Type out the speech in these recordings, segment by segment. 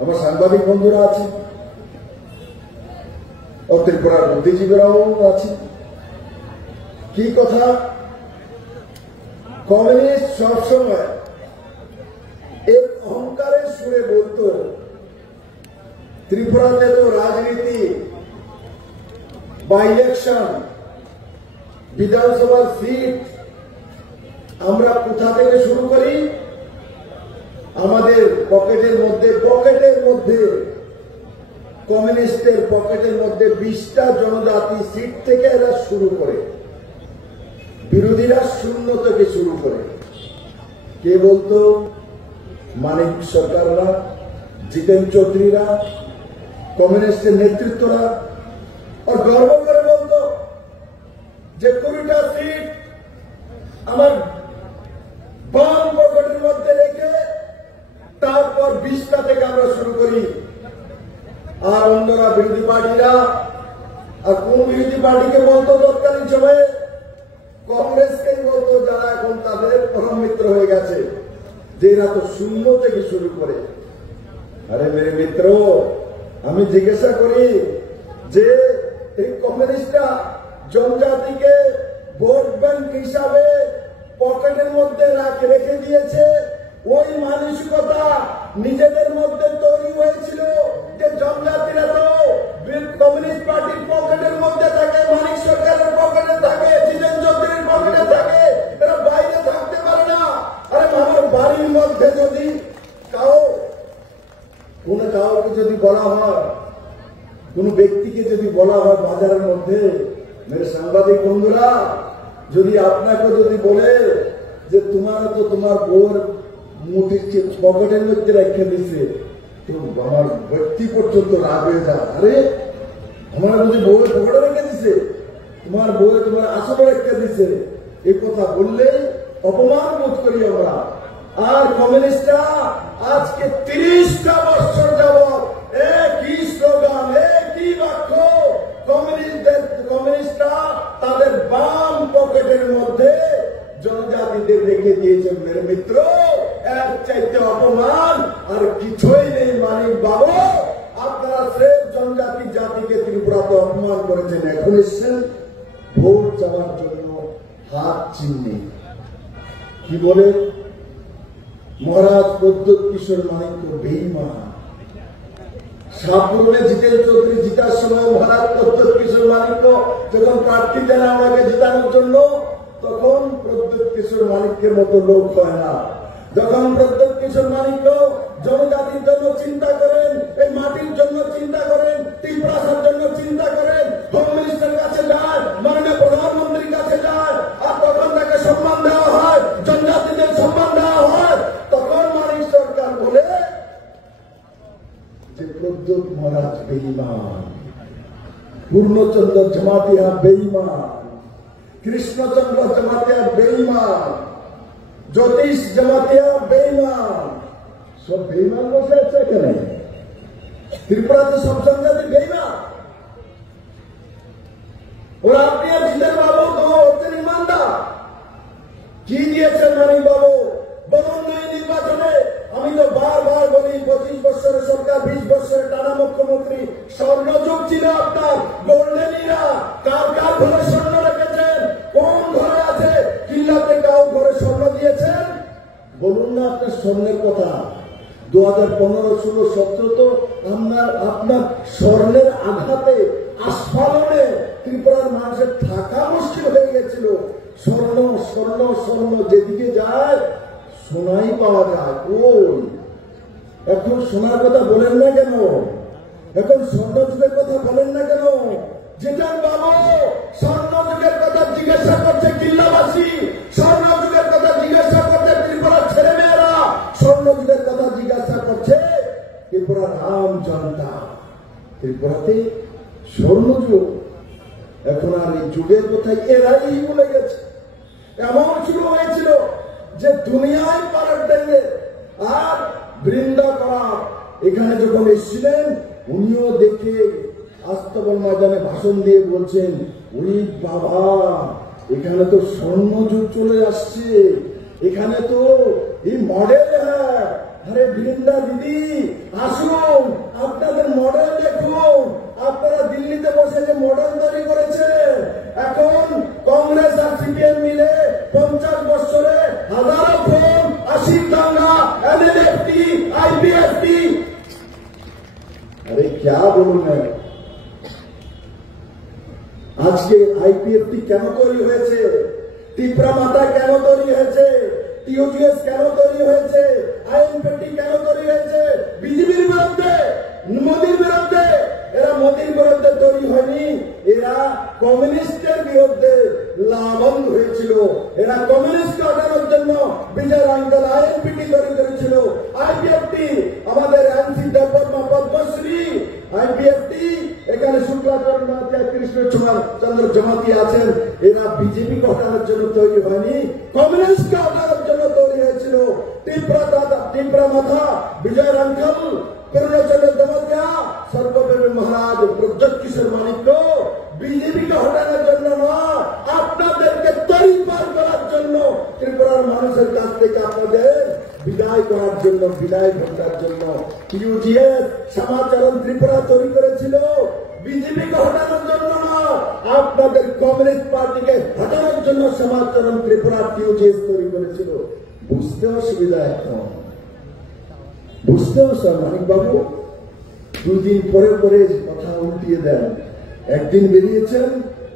আমার সাংবাদিক বন্ধুরা আছে, ত্রিপুরার বুদ্ধিজীবীরাও আছে। কি কথা, কমিউনিস্ট সবসময় এক অহংকারের সুরে বলতো ত্রিপুরাতে তো রাজনীতি বা ইলেকশন, বিধানসভার সিট আমরা কোথা থেকে শুরু করি? আমাদের পকেটের মধ্যে কমিউনিস্টের পকেটের মধ্যে 20টা জনজাতি সিট থেকে এরা শুরু করে, বিরোধীরা 0 থেকে শুরু করে। কে বলতো? মানিক সরকাররা, জিতেন চৌধুরীরা, কমিউনিস্টের নেতৃত্বরা, আর গর্ব করে বলতো যে 20টা সিট আমার বাম পকেটের মধ্যে রেখে তারপর 20টা থেকে আমরা শুরু করি। আর অন্যরা বিরোধী পার্টিরা, আর কোন বিরোধী পার্টিকে বলতো তৎকালীন সময়ে? কংগ্রেসকেই বলতো, যারা এখন তাদের পরম মিত্র হয়ে গেছে, যে এরা তো 0 থেকে শুরু করে। আরে মেরে মিত্র, আমি জিজ্ঞাসা করি যে এই কমিউনিস্টরা জনজাতিকে ভোট ব্যাংক হিসাবে পকেটের মধ্যে রেখে দিয়েছে। ওই মানসিকতা নিজেদের মধ্যে তৈরি হয়েছিল যে জনজাতিরা তো কমিউনিস্ট পার্টির পকেটের মধ্যে থাকে, মানিক সরকারের পকেটে থাকে, জিতেন চৌধুরীর পকেটে থাকে, এরা বাইরে থাকতে পারে না। আরে আমার বাড়ির মধ্যে যদি কাউকে যদি বলা হয়, কোন ব্যক্তিকে যদি বলা হয় বাজারের মধ্যে, মেরে সাংবাদিক বন্ধুরা, যদি আপনাকে যদি বলে যে তোমার বউর মুঠির পকেটের মধ্যে রেখে দিছে, তো আমার ব্যক্তি পর্যন্ত রাগ হয়ে যায়। আরে আমার যদি বউয়ের পকেটে রেখে দিছে, তোমার বউয়ে তোমার আসলে রেখে দিছে, এই কথা বললে অপমান বোধ করি আমরা। আর কমিউনিস্টরা আজকে 30টা বছর যাবৎ একই স্লোগান, একই বাক্য, কমিউনিস্টরা তাদের বাম পকেটের মধ্যে জনজাতিদের রেখে দিয়েছেন। মেরে মিত্র, এর চাইতে অপমান আর কিছুই নেই। মানিক বাবু, আপনারা শ্রেষ্ঠ জনজাতি জাতিকে ত্রিপুরাতে অপমান করেছেন। এখন এসছেন ভোট চাওয়ার জন্য হাত চিহ্নে। কি বলে? মহারাজ প্রদ্যোৎ কিশোর মানিক্য বেঈমান। সাপুরে জিতেন চৌধুরী জিতার সময় মহারাজ প্রদ্যোৎ কিশোর মানিক্য যখন প্রার্থী দেন আমাকে জিতানোর জন্য, তখন প্রদ্যোৎ কিশোর মানিক্যের মতো লোক হয় না। যখন প্রদ্যোৎ কিশোর মানিক্য জনজাতির জন্য চিন্তা করেন, এই মাটির জন্য চিন্তা করেন, ত্রিপুরার জন্য চিন্তা করেন, হোম মিনিস্টারের কাছে যায়, মাননীয় প্রধানমন্ত্রীর কাছে যায়, আর তখন তাকে সম্মান দেওয়া হয়, জনজাতিদের সম্মান দেওয়া হয়, তখন মানিক সরকার বলে যে প্রদ্যোৎ মহারাজ বেঈমান, পূর্ণচন্দ্র জমাতিয়া বেঈমান, কৃষ্ণচন্দ্র জমাতিয়া বেঈমান, জ্যোতিষ জমাতিয়া বেঈমান। সব বেঈমান বসে আছে এখানে। ত্রিপুরাতে সব জনজাতি বেঈমান। ওরা আপনি আর জিতেন বাবু তো হচ্ছেন ইমানদার। কি দিয়েছেন মানিক বাবু? বলুন না এই নির্বাচনে। আমি তো বারবার বলি, 25 বছরের সরকার, 20 বছরের টানা মুখ্যমন্ত্রী, স্বর্ণযুগ ছিল আপনার, গোল্ডেন ইরা। কার কার ঘরে স্বর্ণ রেখেছেন? কোন ঘরে আছে? কিল্লাতে কাউ ঘরে স্বর্ণ দিয়েছেন? বলুন না আপনার স্বর্ণের কথা। 2015, 16, 17 তো আপনার স্বর্ণের আঘাতে, আস্ফালনে ত্রিপুরার মানুষের থাকা মুশকিল হয়ে গেছিল। স্বর্ণ স্বর্ণ স্বর্ণ, যেদিকে যায় সোনাই পাওয়া যায়। ওই এখন সোনার কথা বলেন না কেন? এখন স্বর্ণ যুগের কথা বলেন না কেন? জিতেন বাবু স্বর্ণ যুগের কথা জিজ্ঞাসা করছে কিল্লাবাসী, স্বর্ণ যুগের কথা জিজ্ঞাসা করছে ত্রিপুরার ছেলেমেয়েরা, স্বর্ণ যুগের কথা জিজ্ঞাসা করছে ত্রিপুরার আম জনতা। ত্রিপুরাতে স্বর্ণযুগ। এখন আর এই যুগের কথাই এরাই বলে গেছে। এমন শুরু হয়েছিল যে দুনিয়ায় পালট দেবে। আর বৃন্দা করা এখানে যখন এসেছিলেন, উনিও দেখে আস্তবল ময়দানে ভাষণ দিয়ে বলছেন, ওই বাবা, এখানে তো স্বর্ণযুগ চলে আসছে, এখানে তো এই মডেল, আরে বৃন্দা দিদি আসুন, আপনাদের মডেল দেখুন। আপনারা দিল্লিতে বসে যে মডেল তৈরি করেছে, এখন কংগ্রেস আর সিপিএম মিলে 50 বছরে হাজারো ফোন, 80 দাঙ্গা, এনএলএফটি, আইপিএফটি। আরে क्या बोलूं मैं, আজকে আইপিএফটি কেন তৈরি হয়েছে, টিপরা মাতা কেন তৈরি হয়েছে, টিওজিএস কেন তৈরি হয়েছে, আইএনপিটি কেন তৈরি হয়েছে? বিজেপির বিরুদ্ধে, মোদীর বিরুদ্ধে। এরা মোদীর বিরুদ্ধে তৈরি হয়নি, এরা কমিউনিস্টের বিরুদ্ধে লাভবান হয়েছিল। এরা কমিউনিস্টকে হটানোর জন্য বিজয় আঙ্কেল আইএনপিটি তৈরি করেছিল। আইপিএফটি আমাদের এনসি দেববর্মা পদ্মশ্রী আইপিএফটি, এখানে শুক্লাচরণ কৃষ্ণচন্দ্র জমাতি আছেন। এরা বিজেপিকে হটানোর জন্য তৈরি হয়নি, কমিউনিস্টকে হটানোর জন্য তৈরি হয়েছিল। টিপরা মাথা বিজয় আঙ্কেল, পূর্ণচন্দ্র জমাতিয়া, সর্বপ্রেমী মহারাজ প্রজ্যোৎ কিশোর মানিক্য বিজেপিকে হটানোর জন্য না, আপনাদেরকে তৈরি পার করার জন্য, ত্রিপুরার মানুষের কাছ থেকে আপনাদের বিদায় করার জন্য, বিদায় ঘটার জন্য টিউজিএস সমাচরণ ত্রিপুরা তৈরি করেছিল। বিজেপিকে হটানোর জন্য না, আপনাদের কমিউনিস্ট পার্টিকে হটানোর জন্য সমাচরণ ত্রিপুরা টিউজিএস তৈরি করেছিল। বুঝতে অসুবিধা এখন, বুঝতে স্যার মানিক বাবু, দুদিন পরে পরে কথা উল্টিয়ে দেন। একদিন বেরিয়েছেন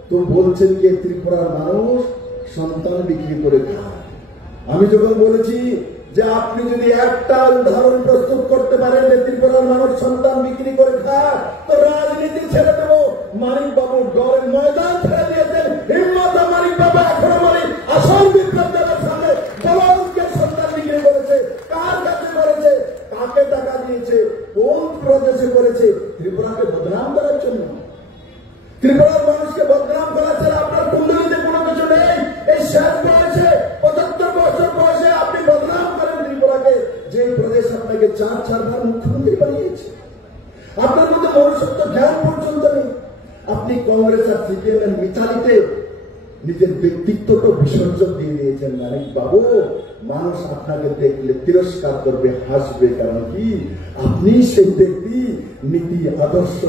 তো বলছেন যে ত্রিপুরার মানুষ সন্তান বিক্রি করে খায়। আমি যখন বলেছি যে আপনি যদি একটা উদাহরণ প্রস্তুত করতে পারেন যে ত্রিপুরার মানুষ সন্তান বিক্রি করে খায়, তো রাজনীতি ছেড়ে দেব। মানিক বাবু ডরের ময়দান ছেড়ে দিয়েছেন। হিম্মত মানিক বাবু এখনো মানিক আসল বিপ্লবীদের সামনে বলকে সন্তান বিক্রি করেছে, কার কাছে করেছে, কাকে টাকা দিয়েছে, কোন প্রদেশে করেছে? ত্রিপুরাকে বদনাম করার জন্য, ত্রিপুরার মানুষকে বদনাম করার জন্য। আপনার কুণ্ডলিতে কোনো কিছু নেই। এই শেষ বয়সে 75 বছর বয়সে আপনি বদনাম করেন ত্রিপুরাকে, যে প্রদেশ আপনাকে 4 বার মুখ্যমন্ত্রী বানিয়েছে। আপনার মধ্যে মনুষ্যত্ব জ্ঞান পর্যন্ত নেই। আপনি কংগ্রেস আর সিপিএম এর মিথালিতে নিজের ব্যক্তিত্বকে বিসর্জন দিয়ে দিয়েছেন। মানিক বাবু, মানুষ আপনাকে দেখলে তিরস্কার করবে, হাসবে। কারণ কি, আপনি সেই ব্যক্তি, নীতি আদর্শ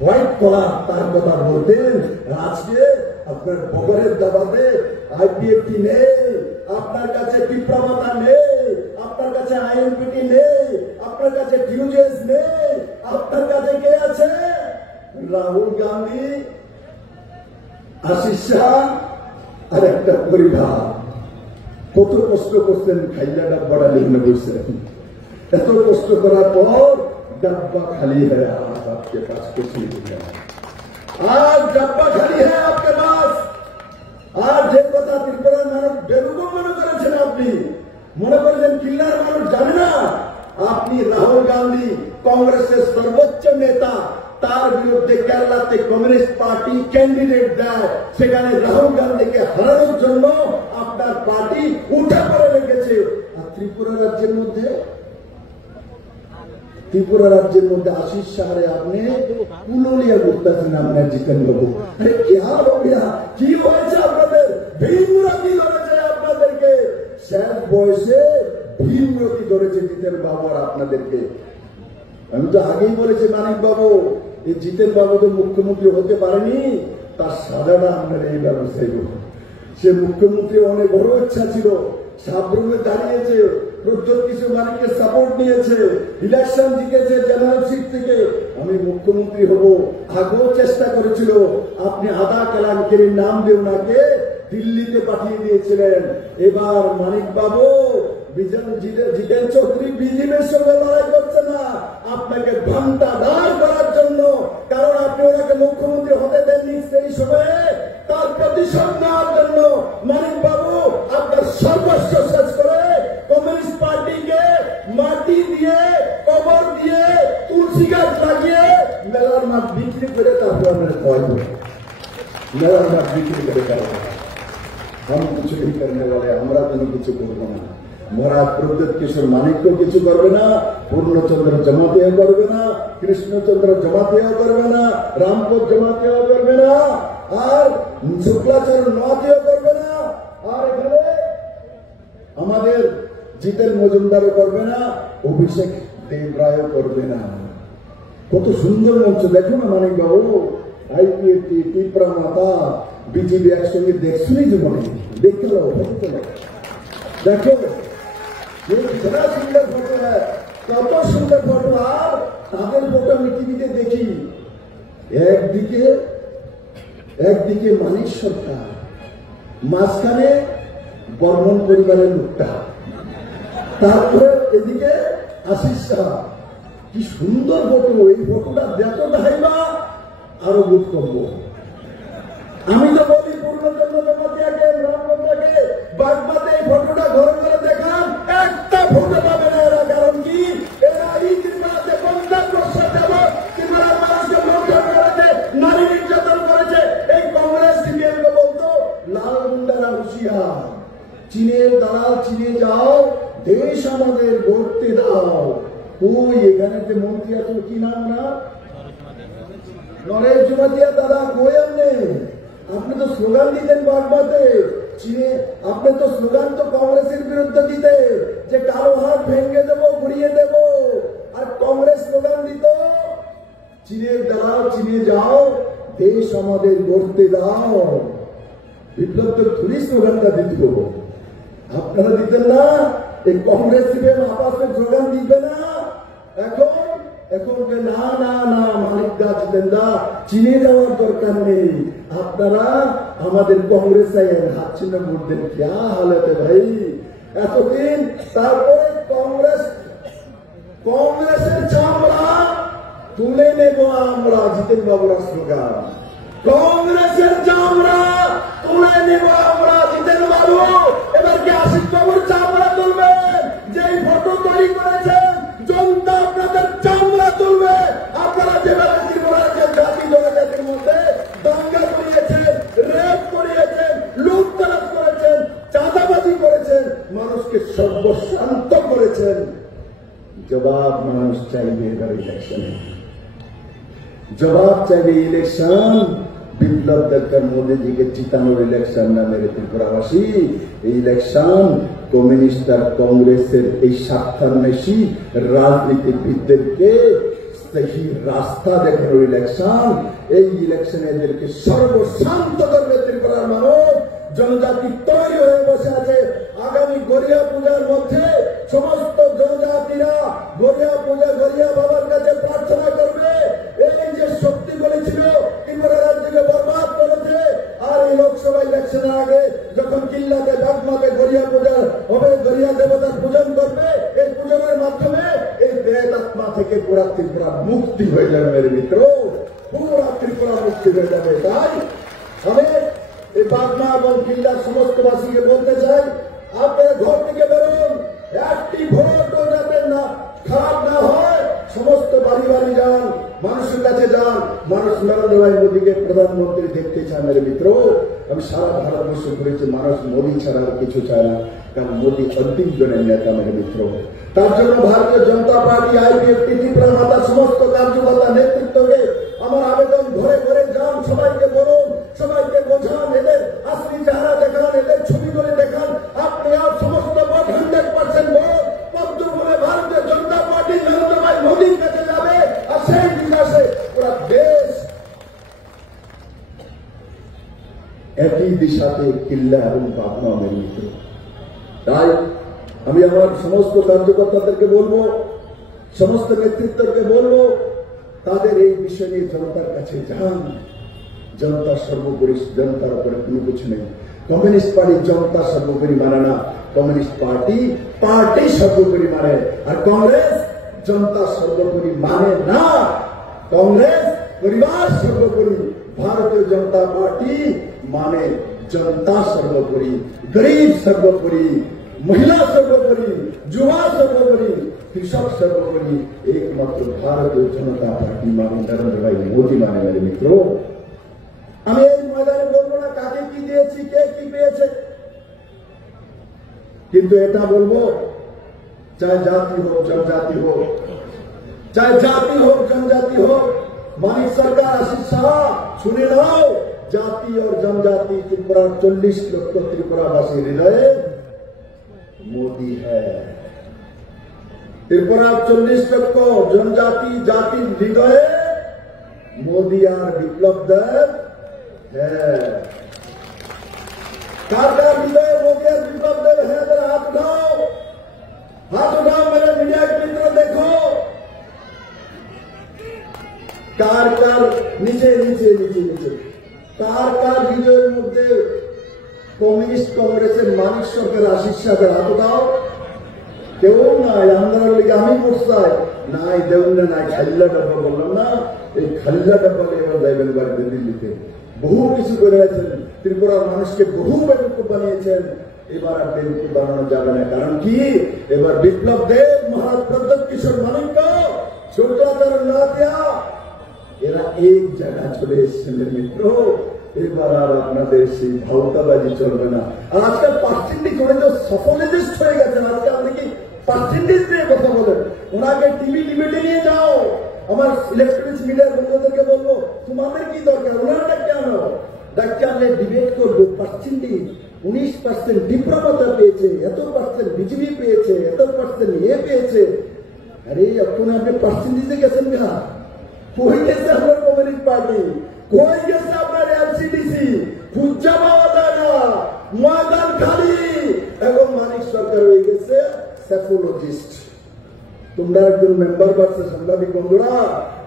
হোয়াইট কলার তার কথা বলতেন। আজকে আপনার বগরের দাবাতে আইপিএফটি নেই, আপনার কাছে টিপ্রামাতা নেই, আপনার কাছে আইএনপিটি নেই, আপনার কাছে টিউজিএস নেই। আপনার কাছে কে আছে? রাহুল গান্ধী, আশিস শাহ আর একটা পরিবার। কত কষ্ট করছেন, খাইলা ডাব্বাটা লিখনে বসছেন। এত কষ্ট করার পর डब्बा खाली है, आज आपके पास कुछ नहीं है। आज डब्बा खाली है आपके पास। आज যে কথা ত্রিপুরার মানুষ বেরুবো মনে করেছেন, আপনি মনে করেছেন কিল্লার মানুষ জানে না। আপনি রাহুল গান্ধী কংগ্রেসের সর্বোচ্চ নেতা, তার বিরুদ্ধে কেরালাতে কমিউনিস্ট পার্টি ক্যান্ডিডেট দেয়, সেখানে রাহুল গান্ধীকে হারানোর জন্য আপনার পার্টি উঠে পড়ে রেখেছে। আর ত্রিপুরা রাজ্যের মধ্যে আশিস শাহরে আপনি কুলোলিয়া করতেছেন আপনার জিতেন বাবু। আরে কি হয়েছে আপনাদের? ভীমরতি ধরেছে আপনাদেরকে, শেষ বয়সে ভীমরতি ধরেছে জিতেন বাবু আর আপনাদেরকে। আমি তো আগেই বলেছি মানিক বাবু, এই জিতেন বাবু তো মুখ্যমন্ত্রী হতে পারেনি, তার সাজাটা আপনার এই ব্যবস্থায়। সে মুখ্যমন্ত্রী অনেক বড় ইচ্ছা ছিল, সাবরুমে দাঁড়িয়েছে, প্রজ্যোৎ কিশোর মানিককে সাপোর্ট নিয়েছে, ইলেকশন জিতেছে জেনারেল সিট থেকে। আমি মুখ্যমন্ত্রী হব, আগেও চেষ্টা করেছিল। আপনি আদা কালামকে নাম দিয়ে ওনাকে দিল্লিতে পাঠিয়ে দিয়েছিলেন। এবার মানিক বাবু জিতেন চৌধুরী বিজেপির সঙ্গে লড়াই করছে না, আপনাকে ঘন্টাদার করার জন্য। কারণ আপনি ওনাকে মুখ্যমন্ত্রী হতে দেননি সেই সময়ে, তার প্রতিশোধ নেওয়ার জন্য। মানিক বাবু, আপনার সর্বস্ব শেষ করে কমিউনিস্ট পার্টিকে মাটি দিয়ে, কবর দিয়ে, তুলসী গাছ লাগিয়ে মেলার মাঠ বিক্রি করে তারপর আমরা মেলার মাঠ বিক্রি করে কারণ हम कुछ नहीं करने वाले, আমরা কোনো কিছু করবো না। মহারাজ প্রজ্যোৎ কিশোর মানিক্য কিছু করবে না, পূর্ণচন্দ্র জমাতিয়াও করবে না, কৃষ্ণচন্দ্র জমাতিয়াও করবে না, রামপদ জমাতিয়াও করবে না, আর শুক্লাচরণ নয়াতিয়াও করবে না। আর এখানে আমাদের জিতেন মজুমদারও করবে না, অভিষেক দেবরায়ও করবে না। কত সুন্দর মঞ্চ দেখো না মানিক বাবু, আইপিএফটি, ত্রিপুরা মাতা, বিজেপি একসঙ্গে দেখছুনি জীবনে, দেখতে পাও দেখো সেটা সুন্দর ফটো, কত সুন্দর ফটো। আর তাদের ফটো আমি টিভিতে দেখি, একদিকে মানিক সরকার, মাঝখানে বর্মন পরিবারের লোকটা, তারপরে এদিকে আশিস শাহ। কি সুন্দর ফটো, এই ফটোটা দেখো ধাইবা আরো বোধ করবো। আমি তো বলি পূর্ণচন্দ্র চট্টোপাধ্যায়কে, রামচন্দ্রকে, বাগমাতে এই ফটোটা ঘরে ঘরে দেখান, একটা ফটো পাবে না এরা। কারণ কি, এরা এই ত্রিপুরাতে 50 বছর যাবৎ ত্রিপুরার মানুষকে লুণ্ঠন করেছে, নারী নির্যাতন করেছে। এই কংগ্রেস সিপিএম কে বলতো লাল গুন্ডারা হুঁশিয়ার, চীনের দালাল চীনে যাও, দেশ আমাদের গড়তে দাও। ওই এখানে যে মন্ত্রী আছে কি নাম না, নরেশ জুমাতিয়া দাদা, কই আপনি তো স্লোগান দিতেন বাগবাতে চীনে, আপনি তো স্লোগান তো কংগ্রেসের বিরুদ্ধে দিতে যে কালো হাত ভেঙে দেবো, ঘুরিয়ে দেবো। আর কংগ্রেস স্লোগান দিত চীনের দালাল চীনে যাও, দেশ আমাদের গড়তে দাও। বিপ্লব তো থুরি স্লোগানটা দিত, আপনারা দিতেন না। এই কংগ্রেস সিপিএম আপসে স্লোগান দিবে না। এখন না না না মানিক দা, জিতেন দা, চীনে যাওয়ার দরকার নেই, আপনারা আমাদের কংগ্রেস হাত চিহ্ন ভোট দেন। ক্যা হালতে ভাই এতদিন। তারপরে কংগ্রেসের চামড়া তুলে নেব আমরা, জিতেন বাবুরা স্লোগান, কংগ্রেসের চামড়া তুলে নেব আমরা, জিতেন বাবু। এবার কি আশিস বাবুর চামড়া তুলবেন? যেই ফটো তৈরি করেছেন জনতা আপনাদের চামড়া তুলবে। আপনারা যেভাবে ত্রিপুরাকে জাতি জনজাতির মধ্যে দাঙ্গা করিয়েছেন, রেপ করিয়েছেন, লুটতরাজ করেছেন, চাঁদাবাজি করেছেন, মানুষকে সর্বশান্ত করেছেন, জবাব মানুষ চাইবে এবার ইলেকশনে। জবাব চাইবে ইলেকশন। বিপ্লব দরকার মোদীজিকে জিতানোর ইলেকশন না মেরে ত্রিপুরাবাসী। এই ইলেকশন কমিউনিস্ট আর কংগ্রেসের এই স্বার্থান্বেষী রাজনীতিবিদদেরকে সেই রাস্তা দেখানোর ইলেকশন। এই ইলেকশনে এদেরকে সর্বশান্ত করবে ত্রিপুরার মানুষ। জনজাতি তৈরি হয়ে বসে আছে। আগামী গড়িয়া পূজার মধ্যে সমস্ত জনজাতিরা গড়িয়া পূজা গড়িয়া বাবার কাছে প্রার্থনা করবে। এই যে শক্তিগুলি ছিল ত্রিপুরা রাজ্যকে বরবাদ করেছে। আর এই লোকসভা ইলেকশনের আগে যখন কিল্লাতে বাগমাতে গড়িয়া পূজা হবে, গড়িয়া দেবতার পূজন করবে, এই পূজনের মাধ্যমে এই প্রেতাত্মা থেকে পুরা ত্রিপুরা মুক্তি হয়ে যাবে মেরে মিত্র, পুরা ত্রিপুরা মুক্তি হয়ে যাবে। তাই আমি এই বাগমা এবং কিল্লার সমস্ত বাসীকে বলতে চাই, আপনারা ঘর থেকে বেরোন, একটি ভোটও যাতে না খারাপ না হয়। সমস্ত বাড়ি বাড়ি যান, মানুষের কাছে যান। মানুষ নরেন্দ্র ভাই মোদীকে প্রধানমন্ত্রী দেখতে চায় মেরে মিত্র। আমি সারা ভারতবর্ষ ঘুরেছি, মানুষ মোদী ছাড়া আর কিছু চায় না, কারণ মোদী অন্তিম জনের নেতা মেরে মিত্র। তার জন্য ভারতীয় জনতা পার্টি, আইপিএফটি, ত্রিপুরা মাতা সমস্ত কার্যকর্তা নেতৃত্বকে আমার আবেদন, ঘরে ঘরে যান, সবাইকে বলুন, সবাইকে বোঝান, এদের আসলি চেহারা দেখান, এদের ছবিগুলি দেখান। আপনি আর সমস্ত ভোট 100% ভোট পদ্মপুরে ভারতীয় জনতা পার্টি নরেন্দ্র ভাই মোদীর কাছে যাবে। আর সেই বিকাশে পুরা দেশ একই দিশাতে কিল্লা এবং বাগমা মেরে মিত্র। তাই আমি আমার সমস্ত কার্যকর্তাদেরকে বলবো, সমস্ত নেতৃত্বকে বলবো, তাদের এই বিষয় নিয়ে জনতার কাছে যান। জনতা সর্বোপরি, জনতার উপরে কোনো কিছু নেই। কমিউনিস্ট পার্টি জনতা সর্বোপরি মানে না, কমিউনিস্ট পার্টি সর্বোপরি মানে। আর কংগ্রেস জনতা সর্বোপরি মানে না, কংগ্রেস পরিবার সর্বোপরি। ভারতীয় জনতা পার্টি মানে জনতা সর্বোপরি, গরিব সর্বোপরি, মহিলা সর্বোপরি, যুবা সর্বোপরি, কৃষক সর্বোপরি। একমাত্র ভারতীয় জনতা পার্টি মানে নরেন্দ্র ভাই মোদী মানে মেরে মিত্র। আমি এই ময়দানে বলবো না কাকে কি দিয়েছি, কে কি পেয়েছে, কিন্তু এটা বলবো, চাहे जाति हो जनजाति हो, चाहे जाति हो जनजाति हो, मानिक सरकार, आशीष शाह, सुने नाओ, जाति और जनजाति त्रिपुरा 40 লক্ষ ত্রিপুরাবাসী হৃদয়ে मोदी है। त्रिपुरा 40% जनजाति जाति हृदय मोदी और विप्लव देव है। हृदय मोदी और विप्लव देव है। मेरा हाथ उठाओ मेरे मीडिया के मित्र, देखो कार नीचे नीचे नीचे नीचे कार विजय मध्य कम्युनिस्ट कांग्रेस मानिक सरकार आशीष सागर हाथ उठाओ। কেউ নাই আন্দোলন লিগে আমি বসছাই নাই দেউন নাই খাল্লা ডাব্বা বললাম না, এই খাল্লা ডাব্বা নিয়ে এবার যাইবেন বাড়িতে দিল্লিতে। বহু কিছু করে আছেন, ত্রিপুরার মানুষকে বহু বেকুব বানিয়েছেন। এবার আর বেকুব বানানো যাবে না, কারণ কি এবার বিপ্লব দেব মহারাজ প্রতাপ কিশোর মানিক্য ছোটদার নাতিয়া এরা এক জায়গা চলে এসেছেন মিত্র। এবার আর আপনাদের সেই ভাউতাবাজি চলবে না। আর আজকাল পার্সেন্টেজ করে যে সফলিস্ট হয়ে গেছেন, আজকে আপনি কি পার্সেন্টেজ নিয়ে কথা বলেন? ওনাকে টিভি ডিবেটে নিয়ে যাও। আমার ইলেকট্রনিক্স মিডিয়ার বন্ধুদেরকে বলবো, তোমাদের কি দরকার, ওনারা ডাক্তার আনো, ডাক্তার আনলে ডিবেট করবো। পার্সেন্টেজ 19% ডিপ্লোমাতা পেয়েছে, এত পার্সেন্ট বিজেপি পেয়েছে, এত পার্সেন্ট পেয়েছে। আরে এখন আপনি পার্সেন্টেজে গেছেন না, কই গেছে আপনার কমিউনিস্ট পার্টি, কই গেছে আপনার এলসিডিসি? খুঁজা পাওয়া যায় না, ময়দান খালি। এখন মানিক সরকার হয়ে গেছে স্যাফোলজিস্ট। তোমরা একজন মেম্বার পাচ্ছে সাংবাদিক বন্ধুরা,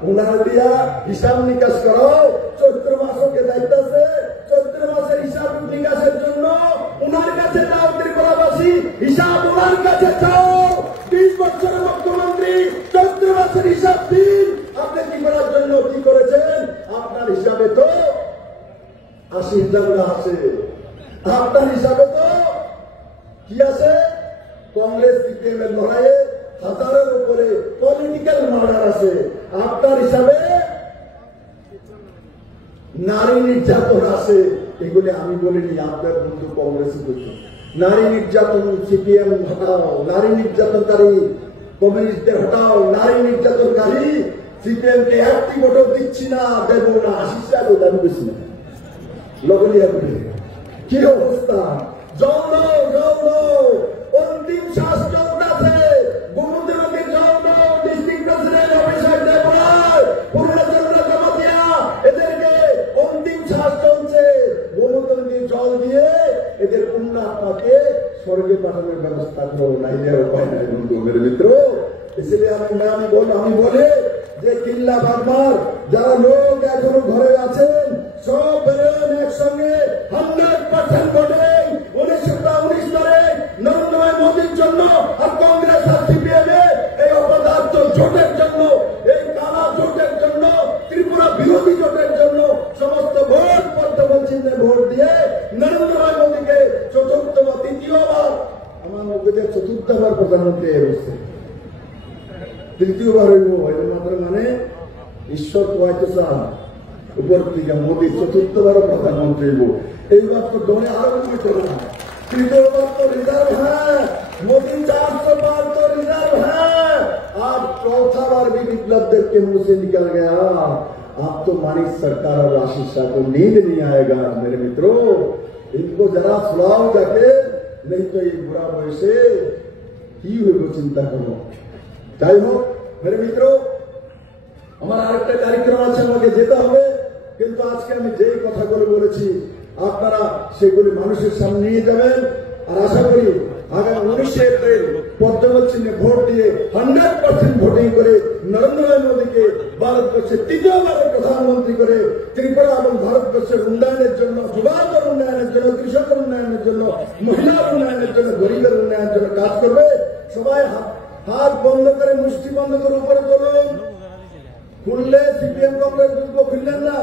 ওনার দিয়া হিসাব নিকাশ করো। চৈত্র মাসকে দায়িত্ব আছে, চৈত্র মাসের হিসাব নিকাশের জন্য ওনার কাছে যাও। ত্রিপুরাবাসী হিসাব ওনার কাছে চাও। 20 বছরের মুখ্যমন্ত্রী চৈত্র মাসের হিসাব দিন। আপনি কি করার জন্য কি করেছেন? আপনার হিসাবে তো 80,000 আছে, আপনার হিসাবে তো কি আছে? কংগ্রেস সিপিএম এর লড়াইয়ে হাজারের উপরে পলিটিক্যাল মার্ডার আছে। আপনার হিসাবে নারী নির্যাতন আছে। এগুলি আমি বলিনি, আপনার বন্ধু কংগ্রেসই বলছে। নারী নির্যাতন সিপিএম হটাও, নারী নির্যাতনকারী কমিউনিস্টদের হটাও, নারী নির্যাতনকারী সিপিএম কে একটি ভোটও দিচ্ছি না, দেব না, আশিসা দাবি বেশি না। লগলিয়া কি অবস্থা? জল অন্তিম শ্বাস চলতেছে। গোমতী জল district president officer Debroy Purushchandra Jamatia এদেরকে অন্তিম শ্বাস চলছে। গোমতী জল দিয়ে এদের পুণ্যাত্মাকে স্বর্গে পাঠানোর ব্যবস্থা করো, নাইলে উপায় নাই বন্ধু মেরে মিত্র। इसलिए আমি বলে যে কিল্লা বাগমার যারা লোক এখনো ঘরে আছেন সব বেরোন একসঙ্গে 100% ভোটিং 1919 তারিখ নরেন্দ্র মোদীর জন্য আর কংগ্রেস আর সিপিএম এই অপদার্থ জোটের জন্য, এই কালা জোটের জন্য, ত্রিপুরা বিরোধী জোটের জন্য সমস্ত ভোট পদ্মচিহ্নে ভোট দিয়ে নরেন্দ্র মোদীকে চতুর্থবার তৃতীয়বার আমার মধ্যে চতুর্থবার প্রধানমন্ত্রী এসেছে। তৃতীয়বার হইব মাত্র মানে ঈশ্বর কোয়াইতে চান উপর থেকে মোদী চতুর্থবারও প্রধানমন্ত্রী হইব। এইবার তো ডোনে আরো কিছু চলে না। তৃতীয়বার তো রিজার্ভ হ্যাঁ, मोदी 400 बार तो रिजर्व है। आज चौथा बार भी विप्लव देव के मुंह से निकल गया। आप तो मानिक सरकार और आशीष शाह को नींद नहीं आएगा मेरे मित्रों। इनको जरा सुनाओ जाके, नहीं तो ये बुरा भविष्य की हुई वो चिंता करो। যাই হোক মেরে মিত্র, আমার আরেকটা কার্যক্রম আছে, আমাকে যেতে হবে। কিন্তু আজকে আমি যেই কথাগুলো বলেছি আপনারা সেগুলি মানুষের সামনে নিয়ে যাবেন। আর আশা করি আগামী 19 এপ্রিল পদ্মচিহ্নে ভোট দিয়ে 100% ভোটিং করে নরেন্দ্র মোদীকে ভারতবর্ষের তৃতীয়বারের প্রধানমন্ত্রী করে ত্রিপুরা এবং ভারতবর্ষের উন্নয়নের জন্য, যুবাদের উন্নয়নের জন্য, কৃষকের উন্নয়নের জন্য, মহিলার উন্নয়নের জন্য, গরিবের উন্নয়নের জন্য কাজ করবে। সবাই হাত বন্ধ করে, মুষ্টি বন্ধ করে উপরে তুলুন। খুললে সিপিএম কংগ্রেস খুললেন না।